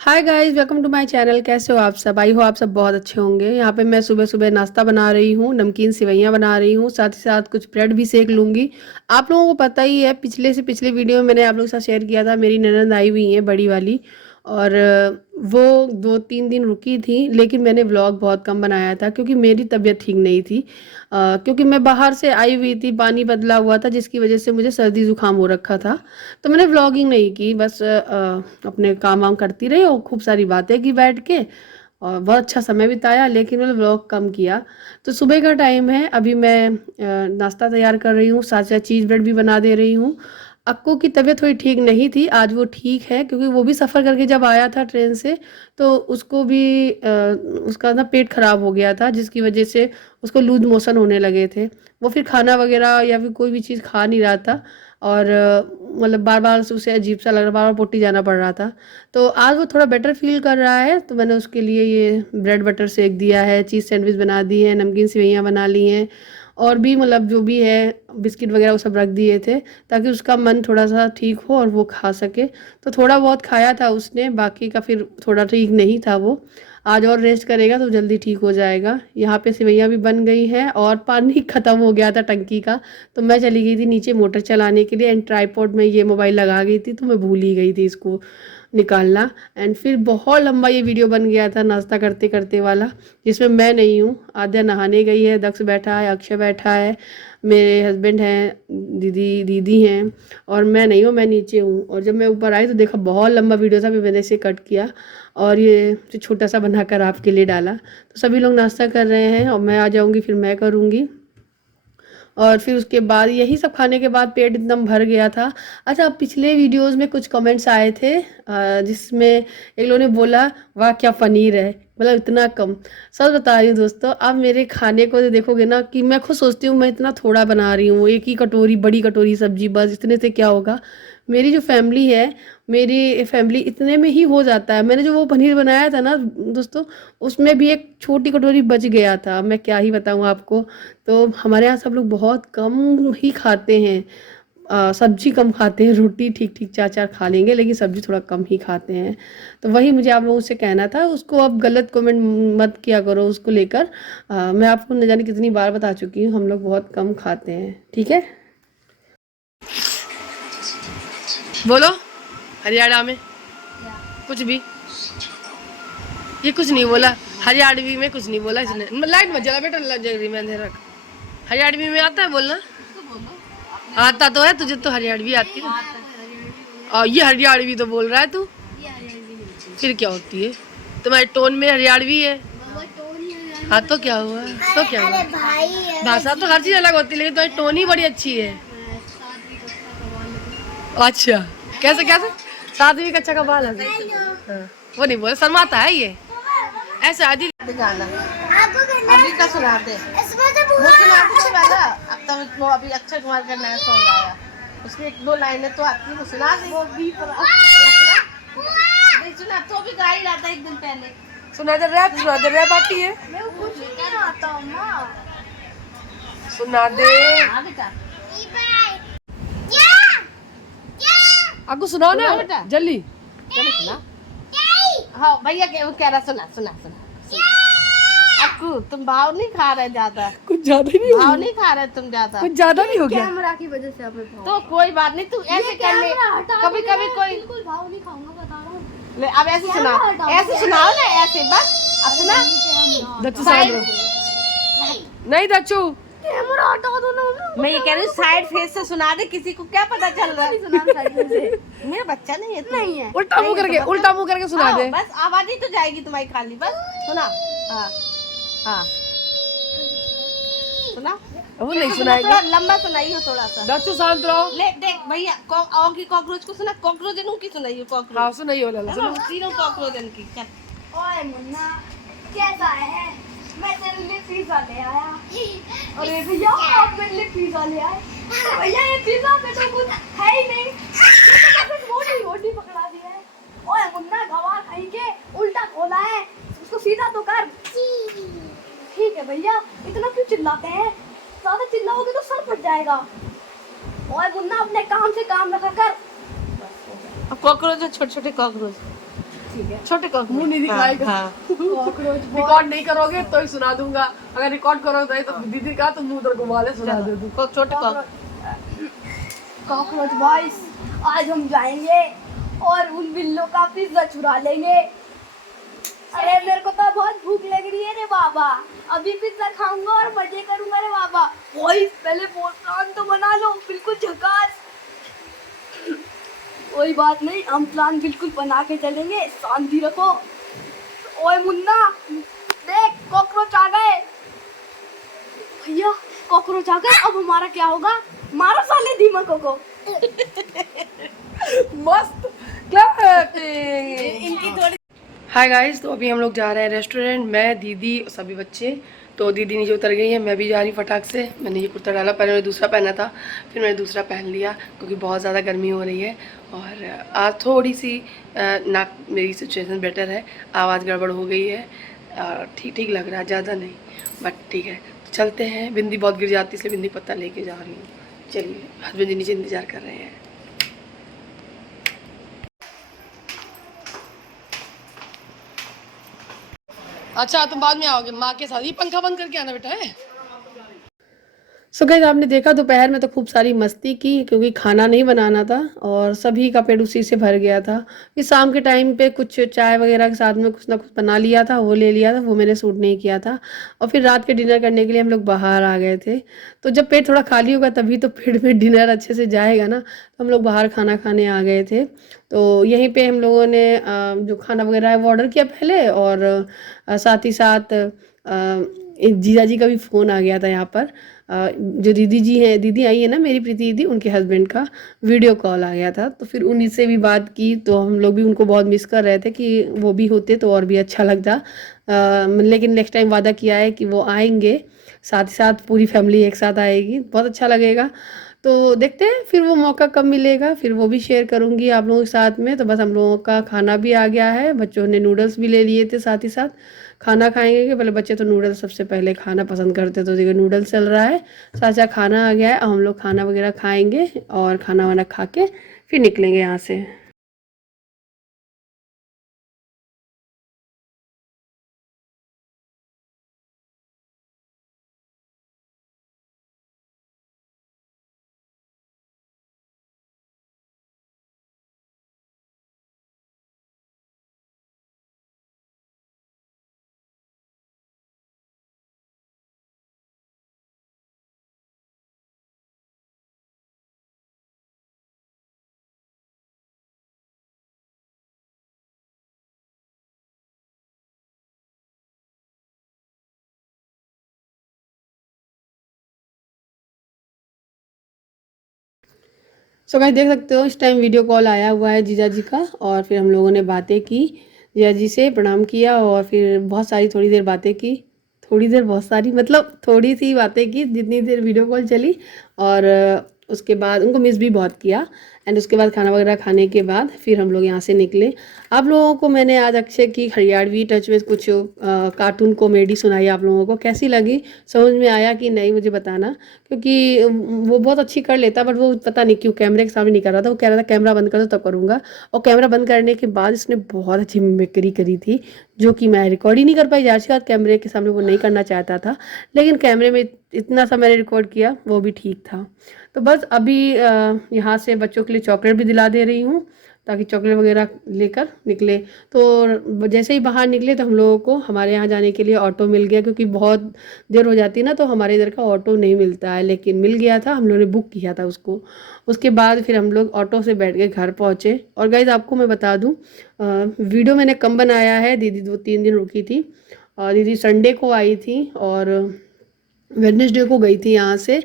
Hi guys, welcome to my channel. कैसे हो आप सब? आई हो आप सब बहुत अच्छे होंगे। यहाँ पे मैं सुबह सुबह नाश्ता बना रही हूँ, नमकीन सिवैयाँ बना रही हूँ, साथ ही साथ कुछ ब्रेड भी सेक लूँगी। आप लोगों को पता ही है, पिछले से पिछले वीडियो में मैंने आप लोगों के साथ शेयर किया था, मेरी ननद आई हुई है बड़ी वाली। और वो 2-3 दिन रुकी थी, लेकिन मैंने व्लॉग बहुत कम बनाया था क्योंकि मेरी तबीयत ठीक नहीं थी। क्योंकि मैं बाहर से आई हुई थी, पानी बदला हुआ था जिसकी वजह से मुझे सर्दी जुकाम हो रखा था। तो मैंने व्लॉगिंग नहीं की, बस अपने काम वाम करती रही और खूब सारी बातें की बैठ के, और बहुत अच्छा समय बिताया, लेकिन मैंने व्लॉग कम किया। तो सुबह का टाइम है, अभी मैं नाश्ता तैयार कर रही हूँ, साथ साथ चीज़ ब्रेड भी बना दे रही हूँ। अक्को की तबीयत थोड़ी ठीक नहीं थी, आज वो ठीक है क्योंकि वो भी सफ़र करके जब आया था ट्रेन से, तो उसको भी उसका ना पेट खराब हो गया था, जिसकी वजह से उसको लूज मोशन होने लगे थे। वो फिर खाना वगैरह या फिर कोई भी चीज़ खा नहीं रहा था, और मतलब बार बार से उसे अजीब सा लग रहा, बार बार पोटी जाना पड़ रहा था। तो आज वो थोड़ा बेटर फील कर रहा है, तो मैंने उसके लिए ये ब्रेड बटर सेक दिया है, चीज़ सैंडविच बना दी है, नमकीन सेवइयाँ बना ली हैं, और भी मतलब जो भी है बिस्किट वगैरह वो सब रख दिए थे, ताकि उसका मन थोड़ा सा ठीक हो और वो खा सके। तो थोड़ा बहुत खाया था उसने, बाकी का फिर थोड़ा ठीक नहीं था वो। आज और रेस्ट करेगा तो जल्दी ठीक हो जाएगा। यहाँ पे सेवइयाँ भी बन गई हैं और पानी ख़त्म हो गया था टंकी का, तो मैं चली गई थी नीचे मोटर चलाने के लिए, एंड ट्राईपॉड में ये मोबाइल लगा गई थी, तो मैं भूल ही गई थी इसको निकालना। एंड फिर बहुत लंबा ये वीडियो बन गया था नाश्ता करते करते वाला, जिसमें मैं नहीं हूँ। आद्या नहाने गई है, दक्ष बैठा है, अक्षय बैठा है, मेरे हस्बैंड हैं, दीदी दीदी हैं, और मैं नहीं हूँ, मैं नीचे हूँ। और जब मैं ऊपर आई तो देखा बहुत लंबा वीडियो था, फिर मैंने इसे कट किया और ये छोटा सा बनाकर आपके लिए डाला। तो सभी लोग नाश्ता कर रहे हैं और मैं आ जाऊँगी, फिर मैं करूँगी। और फिर उसके बाद यही सब खाने के बाद पेट एकदम भर गया था। अच्छा, पिछले वीडियोस में कुछ कमेंट्स आए थे, जिसमें एक लोगों ने बोला, वाह क्या पनीर है, मतलब इतना कम। सच बता रही हूँ दोस्तों, आप मेरे खाने को जो देखोगे ना, कि मैं खुद सोचती हूँ मैं इतना थोड़ा बना रही हूँ, एक ही कटोरी, बड़ी कटोरी सब्जी, बस इतने से क्या होगा। मेरी जो फैमिली है, मेरी फैमिली इतने में ही हो जाता है। मैंने जो वो पनीर बनाया था ना दोस्तों, उसमें भी एक छोटी कटोरी बच गया था, मैं क्या ही बताऊँ आपको। तो हमारे यहाँ सब लोग बहुत कम ही खाते हैं, सब्जी कम खाते हैं, रोटी ठीक ठीक चार चार खा लेंगे, लेकिन सब्जी थोड़ा कम ही खाते हैं। तो वही मुझे आप लोगों से कहना था। उसको अब गलत कमेंट मत किया करो उसको लेकर। मैं आपको न जाने कितनी बार बता चुकी हूँ, हम लोग बहुत कम खाते हैं, ठीक है। बोलो हरियाणा में कुछ भी, ये कुछ नहीं बोला। हरियाणवी में कुछ नहीं बोला इसने। लाइट मत जला बेटा, जल्दी में अंधेरा रख। हरियाणवी में आता है बोलना? आता तो है तुझे, तो हरियाणवी आती है। और ये हरियाणवी तो बोल रहा है तू, फिर क्या होती है? तुम्हारे टोन में हरियाणवी है। हाँ तो क्या हुआ, तो क्या हुआ? भाषा तो हर चीज अलग होती है, लेकिन तुम्हारी टोन ही बड़ी अच्छी है। अच्छा, कैसे कैसे? 7वीं कक्षा का बाल है। हाँ, वो नहीं बोले, शर्माता है ये ऐसे आदि गाना। अभी का सुना दे, वो सुना दे तो गाना। अब तो वो अभी अक्षय कुमार का नया सॉन्ग आया, उसकी 1-2 लाइनें तो आती है, वो सुना दे। वो भी नहीं सुना तो भी गा ही रहा था एक दिन पहले। सुना दे रैप, सुना दे, रैप आती है? मैं वो कुछ नहीं आता हूं मां, सुना दे। हां बेटा, आपको सुनाओ ना बेटा, जल्दी जल्दी सुना। हाँ भैया कह रहा, सुना सुना सुना। अक्कू तुम भाव नहीं खा रहे ज्यादा, कुछ ज्यादा नहीं, भाव नहीं खा रहे तुम ज्यादा, कुछ ज्यादा नहीं हो गया कैमरा की वजह से। आप तो कोई बात नहीं, तू ऐसे कर ले, कभी कभी कोई बिल्कुल भाव नहीं खाऊंगा, बता रहा हूं। ले अब ऐसे सुना, ऐसे सुनाओ ना, ऐसे बस। अब सुना दच्चू, नहीं दच्चू, कैमरा हटा दो ना। मैं ये कह रही हूँ साइड फेस से सुना दे, किसी को क्या पता चल रहा है। सुना साइड फेस से, मेरा बच्चा नहीं है, नहीं है, उल्टा मुंह करके, उल्टा मुंह करके सुना दे, बस आवाज ही तो जाएगी तुम्हारी खाली, बस सुना। हाँ हाँ सुना, वो नहीं सुनाएगा, थोड़ा लंबा सुनाइए थोड़ा सा। दच्चू शांत रहो। ले देख भैया, की कॉकरोच को सुना, कॉकरोच की सुनाइए, कॉकरोच। हाँ सुनाइए, सुनो तीनों कॉकरोच की। ओए मुन्ना कैसा है, मैं तेरे लिए पिज्जा ले आया। अरे भैया आप मेरे लिए पिज्जा ले आए। भैया ये पिज्जा में तो कुछ है ही नहीं, ये तो बस मोटी रोटी पकड़ा दी है। ओए मुन्ना गवार कहीं के, उल्टा खोला है, उसको सीधा तो कर। ठीक है भैया, इतना क्यों चिल्लाते हैं, ज्यादा चिल्लाओगे तो सर फट जाएगा। ओए मुन्ना अपने काम से काम रखा कर। अब कॉकरोच है, छोटे छोटे कॉकरोच। छोटे कॉकरोच मुंह नहीं दिखाएगा। हाँ रिकॉर्ड नहीं करोगे तो ही सुना दूंगा, अगर रिकॉर्ड करोगे तो दीदी का तो मुंह उधर घुमा ले, सुना दे दूँ। छोटे कॉकरोच बॉयज, आज हम जाएंगे और उन बिल्लों का पिज्जा चुरा लेंगे। अरे मेरे को तो बहुत भूख लग रही है रे बाबा, अभी पिज्जा खाऊंगा और मजे करूंगा रे बाबा। बॉयज पहले प्लान तो बना लो, बिल्कुल झकास। कोई बात नहीं, हम प्लान बिल्कुल बना के चलेंगे, शांति रखो। ओए मुन्ना देख, कॉकरोच आ गए। भैया कॉकरोच आ गए, अब हमारा क्या होगा? मारो साले दीमकों को। मस्त क्लैपिंग। इनकी थोड़ी हाय गाइस, तो अभी हम लोग जा रहे हैं रेस्टोरेंट, मैं, दीदी और सभी बच्चे। तो दीदी नीचे उतर गई है, मैं भी जा रही फटाक से। मैंने ये कुर्ता डाला, पहले मैंने दूसरा पहना था, फिर मैंने दूसरा पहन लिया क्योंकि बहुत ज़्यादा गर्मी हो रही है। और आज थोड़ी सी नाक, मेरी सिचुएशन बेटर है, आवाज़ गड़बड़ हो गई है, ठीक ठीक लग रहा है, ज़्यादा नहीं, बट ठीक है। तो चलते हैं, बिंदी बहुत गिर जाती है इसलिए बिंदी पत्ता लेके जा रही हूँ। चलिए, हस्बैंड जी नीचे इंतज़ार कर रहे हैं। अच्छा, तुम बाद में आओगे माँ के साथ, ये पंखा बंद करके आना बेटा है। सो गाइस, आपने देखा दोपहर में तो खूब सारी मस्ती की क्योंकि खाना नहीं बनाना था और सभी का पेट उसी से भर गया था। फिर शाम के टाइम पे कुछ चाय वगैरह के साथ में कुछ ना कुछ बना लिया था, वो ले लिया था, वो मैंने सूट नहीं किया था। और फिर रात के डिनर करने के लिए हम लोग बाहर आ गए थे। तो जब पेट थोड़ा खाली होगा तभी तो पेट में डिनर अच्छे से जाएगा ना, तो हम लोग बाहर खाना खाने आ गए थे। तो यहीं पे हम लोगों ने जो खाना वगैरह है वो ऑर्डर किया पहले, और साथ ही साथ एक जीजा जी का भी फ़ोन आ गया था यहाँ पर। जो दीदी जी हैं, दीदी आई है ना मेरी प्रीति दीदी, उनके हस्बैंड का वीडियो कॉल आ गया था। तो फिर उन्हीं से भी बात की, तो हम लोग भी उनको बहुत मिस कर रहे थे कि वो भी होते तो और भी अच्छा लगता। लेकिन नेक्स्ट टाइम वादा किया है कि वो आएंगे, साथ ही साथ पूरी फैमिली एक साथ आएगी, बहुत अच्छा लगेगा। तो देखते हैं फिर वो मौका कब मिलेगा, फिर वो भी शेयर करूँगी आप लोगों के साथ में। तो बस हम लोगों का खाना भी आ गया है, बच्चों ने नूडल्स भी ले लिए थे, साथ ही साथ खाना खाएंगे कि पहले बच्चे तो नूडल्स सबसे पहले खाना पसंद करते, तो देखिए नूडल्स चल रहा है, साथ साथ खाना आ गया है। अब हम लोग खाना वगैरह खाएंगे और खाना वाना खा के फिर निकलेंगे यहाँ से। सो गाइस, देख सकते हो इस टाइम वीडियो कॉल आया हुआ है जीजा जी का, और फिर हम लोगों ने बातें की, जीजा जी से प्रणाम किया और फिर बहुत सारी थोड़ी देर बातें की। थोड़ी देर बहुत सारी मतलब थोड़ी सी बातें की जितनी देर वीडियो कॉल चली। और उसके बाद उनको मिस भी बहुत किया। एंड उसके बाद खाना वगैरह खाने के बाद फिर हम लोग यहाँ से निकले। आप लोगों को मैंने आज अक्षय की हरियाणवी टच में कुछ कार्टून कॉमेडी सुनाई, आप लोगों को कैसी लगी, समझ में आया कि नहीं मुझे बताना, क्योंकि वो बहुत अच्छी कर लेता, बट वो पता नहीं क्यों कैमरे के सामने नहीं कर रहा था। वो कह रहा था कैमरा बंद कर दो तब करूँगा, और कैमरा बंद करने के बाद इसने बहुत अच्छी मिमिक्री करी थी, जो कि मैं रिकॉर्ड ही नहीं कर पाई। ज़ाहिर सी बात, कैमरे के सामने वो नहीं करना चाहता था, लेकिन कैमरे में इतना सा मैंने रिकॉर्ड किया, वो भी ठीक था। तो बस अभी यहाँ से बच्चों के लिए चॉकलेट भी दिला दे रही हूँ ताकि चॉकलेट वगैरह लेकर निकले। तो जैसे ही बाहर निकले तो हम लोगों को हमारे यहाँ जाने के लिए ऑटो मिल गया, क्योंकि बहुत देर हो जाती है ना तो हमारे इधर का ऑटो नहीं मिलता है, लेकिन मिल गया था, हम लोगों ने बुक किया था उसको। उसके बाद फिर हम लोग ऑटो से बैठ के घर पहुँचे। और गाइज आपको मैं बता दूँ, वीडियो मैंने कम बनाया है, दीदी 2-3 दिन रुकी थी, और दीदी संडे को आई थी और वेडनेसडे को गई थी यहाँ से।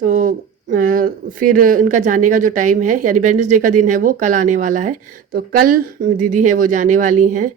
तो फिर उनका जाने का जो टाइम है, यानी वेडनेसडे का दिन है, वो कल आने वाला है। तो कल दीदी है वो जाने वाली हैं।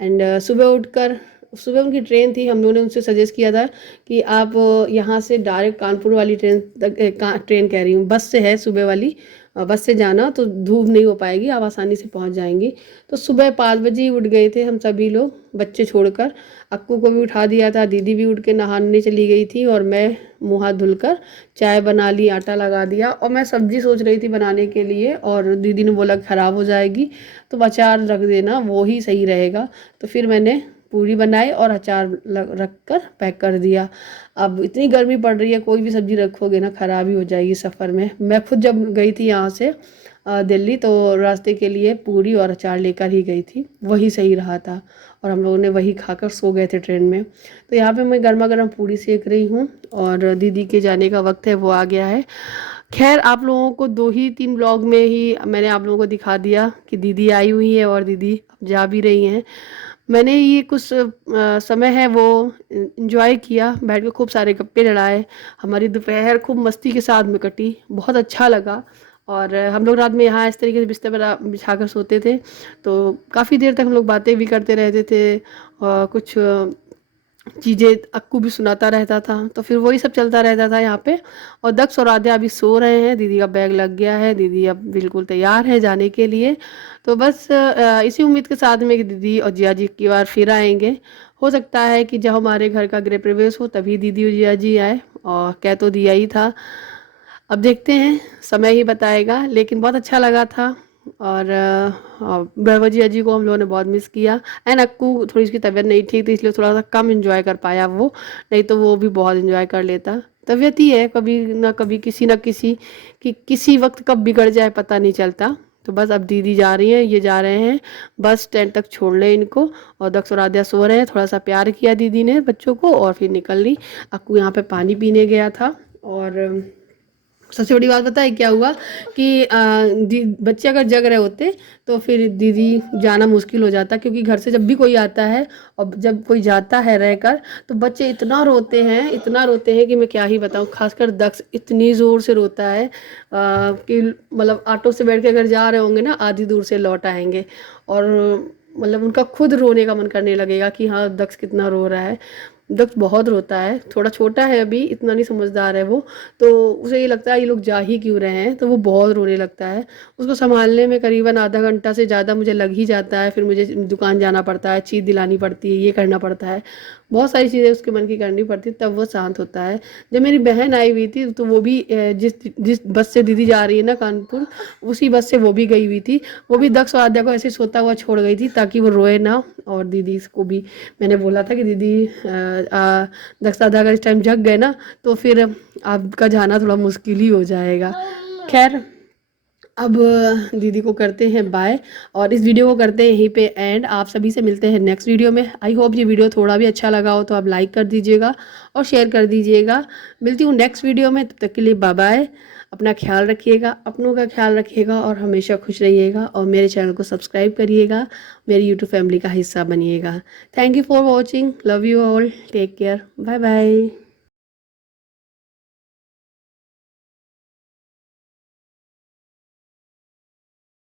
एंड सुबह उठकर, सुबह उनकी ट्रेन थी, हम लोगों ने उनसे सजेस्ट किया था कि आप यहाँ से डायरेक्ट कानपुर वाली ट्रेन तक, ट्रेन कह रही हूँ, बस से है सुबह वाली, बस से जाना तो धूप नहीं हो पाएगी, आप आसानी से पहुंच जाएंगी। तो सुबह 5 बजे ही उठ गए थे हम सभी लोग, बच्चे छोड़कर। अक्कू को भी उठा दिया था, दीदी भी उठ के नहाने चली गई थी और मैं मुँह हाथ धुलकर चाय बना ली, आटा लगा दिया। और मैं सब्जी सोच रही थी बनाने के लिए, और दीदी ने बोला ख़राब हो जाएगी तो अचार रख देना, वो ही सही रहेगा। तो फिर मैंने पूरी बनाई और अचार रख कर पैक कर दिया। अब इतनी गर्मी पड़ रही है, कोई भी सब्जी रखोगे ना ख़राब ही हो जाएगी सफ़र में। मैं खुद जब गई थी यहाँ से दिल्ली, तो रास्ते के लिए पूरी और अचार लेकर ही गई थी, वही सही रहा था और हम लोगों ने वही खाकर सो गए थे ट्रेन में। तो यहाँ पे मैं गर्मा गर्म पूरी सेक रही हूँ और दीदी के जाने का वक्त है, वो आ गया है। खैर, आप लोगों को 2 ही 3 ब्लॉग में ही मैंने आप लोगों को दिखा दिया कि दीदी आई हुई है और दीदी अब जा भी रही हैं। मैंने ये कुछ समय है वो इन्जॉय किया, बैठ के खूब सारे गप्पे लड़ाए। हमारी दोपहर खूब मस्ती के साथ में कटी, बहुत अच्छा लगा। और हम लोग रात में यहाँ इस तरीके से बिस्तर पर बिछा कर सोते थे, तो काफ़ी देर तक हम लोग बातें भी करते रहते थे और कुछ चीज़ें अक्कू भी सुनाता रहता था, तो फिर वही सब चलता रहता था यहाँ पे। और दक्ष और आद्या अभी सो रहे हैं, दीदी का बैग लग गया है, दीदी अब बिल्कुल तैयार है जाने के लिए। तो बस इसी उम्मीद के साथ में कि दीदी और जिया जी की बार फिर आएंगे। हो सकता है कि जब हमारे घर का गृह प्रवेश हो तभी दीदी और जिया जी आए, और कह तो दिया ही था, अब देखते हैं, समय ही बताएगा। लेकिन बहुत अच्छा लगा था। और ब्रह्मा जी अजी को हम लोगों ने बहुत मिस किया। एंड अक्कू थोड़ी उसकी तबीयत नहीं ठीक थी, इसलिए थोड़ा सा कम एंजॉय कर पाया वो, नहीं तो वो भी बहुत एंजॉय कर लेता। तबीयत ही है, कभी ना कभी किसी ना किसी की किसी वक्त कब बिगड़ जाए पता नहीं चलता। तो बस अब दीदी जा रही हैं, ये जा रहे हैं, बस स्टैंड तक छोड़ लें इनको। और दक्ष और आद्या सो रहे हैं, थोड़ा सा प्यार किया दीदी ने बच्चों को और फिर निकल ली। अक्कू यहाँ पे पानी पीने गया था। और सबसे बड़ी बात पता है क्या हुआ कि बच्चे अगर जग रहे होते तो फिर दीदी जाना मुश्किल हो जाता, क्योंकि घर से जब भी कोई आता है और जब कोई जाता है रहकर, तो बच्चे इतना रोते हैं, इतना रोते हैं कि मैं क्या ही बताऊं। खासकर दक्ष इतनी ज़ोर से रोता है कि मतलब ऑटो से बैठ के अगर जा रहे होंगे ना, आधी दूर से लौट आएंगे और मतलब उनका खुद रोने का मन करने लगेगा कि हाँ दक्ष कितना रो रहा है। दक्ष बहुत रोता है, थोड़ा छोटा है अभी, इतना नहीं समझदार है वो, तो उसे ये लगता है ये लोग जा ही क्यों रहे हैं, तो वो बहुत रोने लगता है। उसको संभालने में करीबन आधा घंटा से ज़्यादा मुझे लग ही जाता है। फिर मुझे दुकान जाना पड़ता है, चीज़ दिलानी पड़ती है, ये करना पड़ता है, बहुत सारी चीज़ें उसके मन की करनी पड़ती है, तब वो शांत होता है। जब मेरी बहन आई हुई थी तो वो भी जिस जिस बस से दीदी जा रही है ना कानपुर, उसी बस से वो भी गई हुई थी। वो भी दक्ष और आद्या को ऐसे सोता हुआ छोड़ गई थी ताकि वो रोए ना। और दीदी को भी मैंने बोला था कि दीदी दक्ष आद्या अगर इस टाइम जग गए ना तो फिर आपका जाना थोड़ा मुश्किल ही हो जाएगा। खैर, अब दीदी को करते हैं बाय और इस वीडियो को करते हैं यहीं पे एंड। आप सभी से मिलते हैं नेक्स्ट वीडियो में। आई होप ये वीडियो थोड़ा भी अच्छा लगा हो तो आप लाइक कर दीजिएगा और शेयर कर दीजिएगा। मिलती हूँ नेक्स्ट वीडियो में, तब तक के लिए बाय बाय। अपना ख्याल रखिएगा, अपनों का ख्याल रखिएगा और हमेशा खुश रहिएगा। और मेरे चैनल को सब्सक्राइब करिएगा, मेरी यूट्यूब फैमिली का हिस्सा बनिएगा। Thank you for watching, love you all, take care, bye bye.